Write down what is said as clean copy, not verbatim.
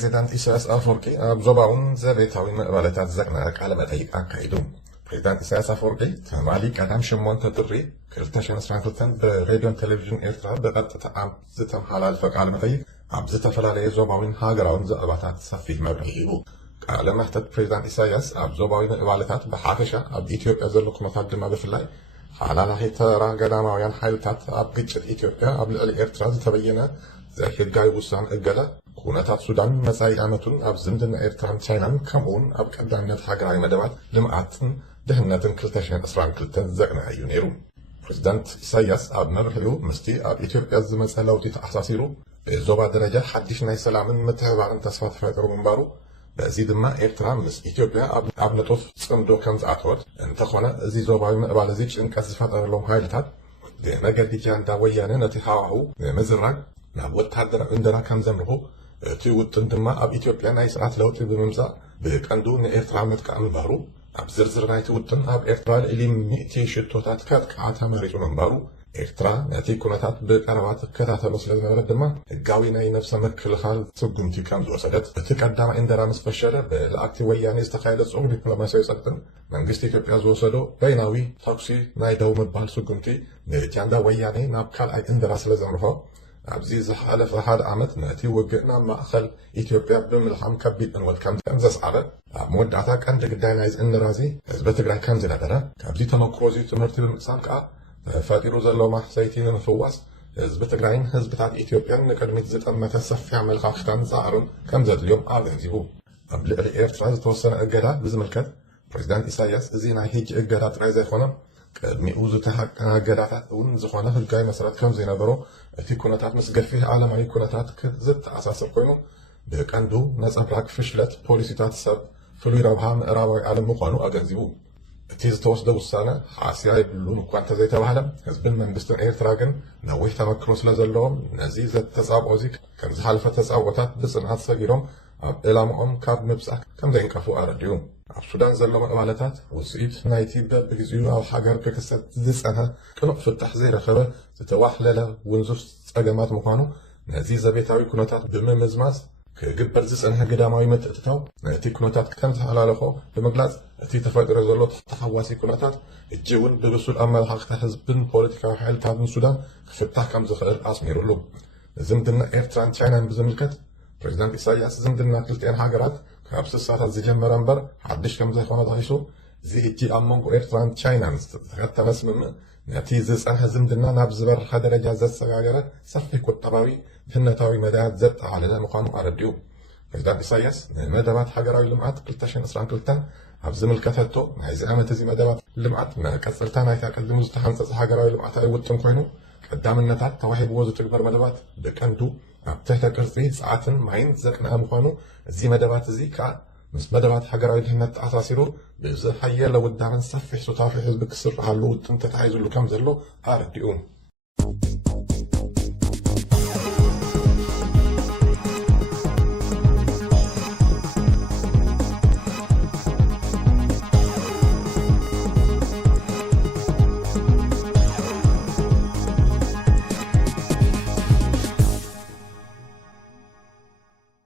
President Isaias Afwerki zobaውን ዘቤታዊ መዕባለታት ዘቅና ቃለ መጠይቅ አካሂዱ። ፕሬዝዳንት ኢሳያስ አፈወርቂ ተማሊ ቀዳም ሽሞንተ ጥሪ 2012 በሬዲዮን ቴሌቪዥን ኤርትራ በቀጥታ ዝተመሓላለፈ ቃለ መጠይቅ ኣብ ዝተፈላለየ ዞባውን ሃገራውን ዘዕባታት ሰፊሕ መብርሂ ሂቡ። ቃለ መሕተት ፕሬዝዳንት ኢሳያስ ኣብ ዞባዊ ምዕባለታት ብሓፈሻ ኣብ ኢትዮጵያ ዘሎ ኩነታት ድማ ብፍላይ ሓላላሂ ተራ ገዳማውያን ሓይልታት ኣብ ግጭት ኢትዮጵያ ኣብ ልዕሊ ኤርትራ ዝተበየነ ዘሕጋዊ ውሳነ እገዳ ኩነታት ሱዳን መጻኢ ዓመቱን ኣብ ዝምድና ኤርትራን ቻይናን ከምኡውን ኣብ ቀዳምነት ሃገራዊ መደባት ልምዓትን ድህነትን 2022 ዘቅንዐ እዩ ነይሩ። ፕሬዝዳንት ኢሳያስ ኣብ መብርሂኡ ምስቲ ኣብ ኢትዮጵያ ዝመጸ ለውጢ ተኣሳሲሩ ብዞባ ደረጃ ሓድሽ ናይ ሰላምን ምትሕብባርን ተስፋ ተፈጢሩ ምንባሩ በዚ ድማ ኤርትራ ምስ ኢትዮጵያ ኣብ ንጡፍ ጽምዶ ከም ዝኣተወት እንተኾነ እዚ ዞባዊ ምዕባለ እዚ ጭንቀት ዝፈጠረሎም ሃይልታት ብመገዲ ጃንዳ ወያነ ነቲ ሃዋህው ንምዝራግ ናብ ወታደራዊ እንደራ ከም ዘምርሑ እቲ ውጥን ድማ ኣብ ኢትዮጵያ ናይ ስርዓት ለውጢ ብምምጻእ ብቀንዱ ንኤርትራ መጥቃዕ ምንባሩ ኣብ ዝርዝር ናይቲ ውጥን ኣብ ኤርትራ ልዕሊ 100 ሽቶታት ከጥቃዓ ተመሪጹ ምንባሩ ኤርትራ ነቲ ኩነታት ብቀረባ ትከታተሎ ስለ ዝነበረት ድማ ህጋዊ ናይ ነፍሰ ምክልኻል ስጉምቲ ከም ዝወሰደት እቲ ቀዳማይ እንደራ ምስ ፈሸለ ብላዕቲ ወያኔ ዝተኻየደ ጽዑቕ ዲፕሎማስያዊ ፀጥን መንግስቲ ኢትዮጵያ ዝወሰዶ በይናዊ ተኩሲ ናይ ደው ምባል ስጉምቲ ንጃንዳ ወያኔ ናብ ካልኣይ እንደራ ስለ ዘምርሖ ኣብዚ ዝሓለፈ ሓደ ዓመት ነቲ ውግእ ናብ ማእኸል ኢትዮጵያ ብምልሓም ከቢድ ዕንወት ከም ዘስዓበ ኣብ መወዳእታ ቀንዲ ግዳይ ናይ እንደራ እዚ ህዝቢ ትግራይ ከም ዝነበረ ካብዚ ተመክሮ እዚ ትምህርቲ ብምቅሳም ከዓ ተፈጢሩ ዘሎ ማሕሰይቲ ንምፍዋስ ህዝቢ ትግራይን ህዝብታት ኢትዮጵያን ንቅድሚት ዝጠመተ ሰፊሕ ኣመለኻኽታን ፃዕርን ከም ዘድልዮም ኣገንዚቡ። ኣብ ልዕሊ ኤርትራ ዝተወሰነ እገዳ ብዝምልከት ፕሬዝዳንት ኢሳያስ እዚ ናይ ሕጂ እገዳ ጥራይ ዘይኮነ ቅድሚኡ ዝተሓቀነ እገዳታት እውን ዝኾነ ህጋዊ መሰረት ከም ዘይነበሮ እቲ ኩነታት ምስ ገፊሕ ዓለማዊ ኩነታት ዝተኣሳሰር ኮይኑ ብቀንዱ ነፀብራቅ ፍሽለት ፖሊሲታት ሰብ ፍሉይ ረብሃ ምዕራባዊ ዓለም ምዃኑ ኣገንዚቡ። እቲ ዝተወስደ ውሳነ ሓስያ ይብሉን እኳ እንተዘይተባህለ ህዝብን መንግስትን ኤርትራ ግን ነዊሕ ተመክሮ ስለ ዘለዎም ነዚ ዘተፃብኦ እዚ ከም ዝሓለፈ ተፃብኦታት ብፅንዓት ሰጊሮም ኣብ ዕላምኦም ካብ ምብፃሕ ከም ዘይንቀፉ ኣረድዩ። ኣብ ሱዳን ዘሎ ምዕባለታት ውፅኢት ናይቲ በብግዚኡ ኣብ ሃገር ክክሰት ዝፀንሐ ቅኑዕ ፍታሕ ዘይረኸበ ዝተዋሕለለ ውንዙፍ ፀገማት ምዃኑ ነዚ ዘቤታዊ ኩነታት ብምምዝማዝ ክግበር ዝፀንሐ ገዳማዊ ምትእትታው ነቲ ኩነታት ከም ዝሓላለኾ ብምግላፅ እቲ ተፈጢሩ ዘሎ ተሓዋሲ ኩነታት እጂ እውን ብብሱል ኣመለኻኽታ ህዝብን ፖለቲካዊ ሓይልታትን ሱዳን ክፍታሕ ከም ዝኽእል ኣስሚሩሉ። ዝምድና ኤርትራን ቻይናን ብዝምልከት ፕሬዝዳንት ኢሳያስ ዝምድና ክልቲአን ሃገራት ካብ ስሳታት ዝጀመረ እምበር ሓድሽ ከም ዘይኮነ ተኺሱ እዚ እጂ ኣብ መንጎ ኤርትራን ቻይናን ዝተኸተለ ስምምዕ ነቲ ዝፀንሐ ዝምድና ናብ ዝበረኸ ደረጃ ዘሰጋገረ ሰፊሕ ቁጠባዊ ድህነታዊ መዳያት ዘጠቓለለ ምዃኑ ኣረድዩ። ፕሬዝዳንት ኢሳያስ ንመደባት ሃገራዊ ልምዓት 2022 ኣብ ዝምልከተቶ ናይዚ ዓመት እዚ መደባት ልምዓት መቀፅልታ ናይቲ ኣቀዲሙ ዝተሃንፀፀ ሃገራዊ ልምዓታዊ ውጥን ኮይኑ ቀዳምነታት ተዋሂብዎ ዝትግበር መደባት ብቀንዱ ኣብ ትሕተ ቅርፂ ፀዓትን ማይን ዘቅንዐ ምዃኑ እዚ መደባት እዚ ከዓ ምስ መደባት ሃገራዊ ድህነት ተኣሳሲሩ ብዝሓየለ ውዳበን ሰፊሕ ሱታፊ ህዝቢ ክስርሓሉ ውጥን ተተሓሒዙሉ ከም ዘሎ ኣረዲኡ።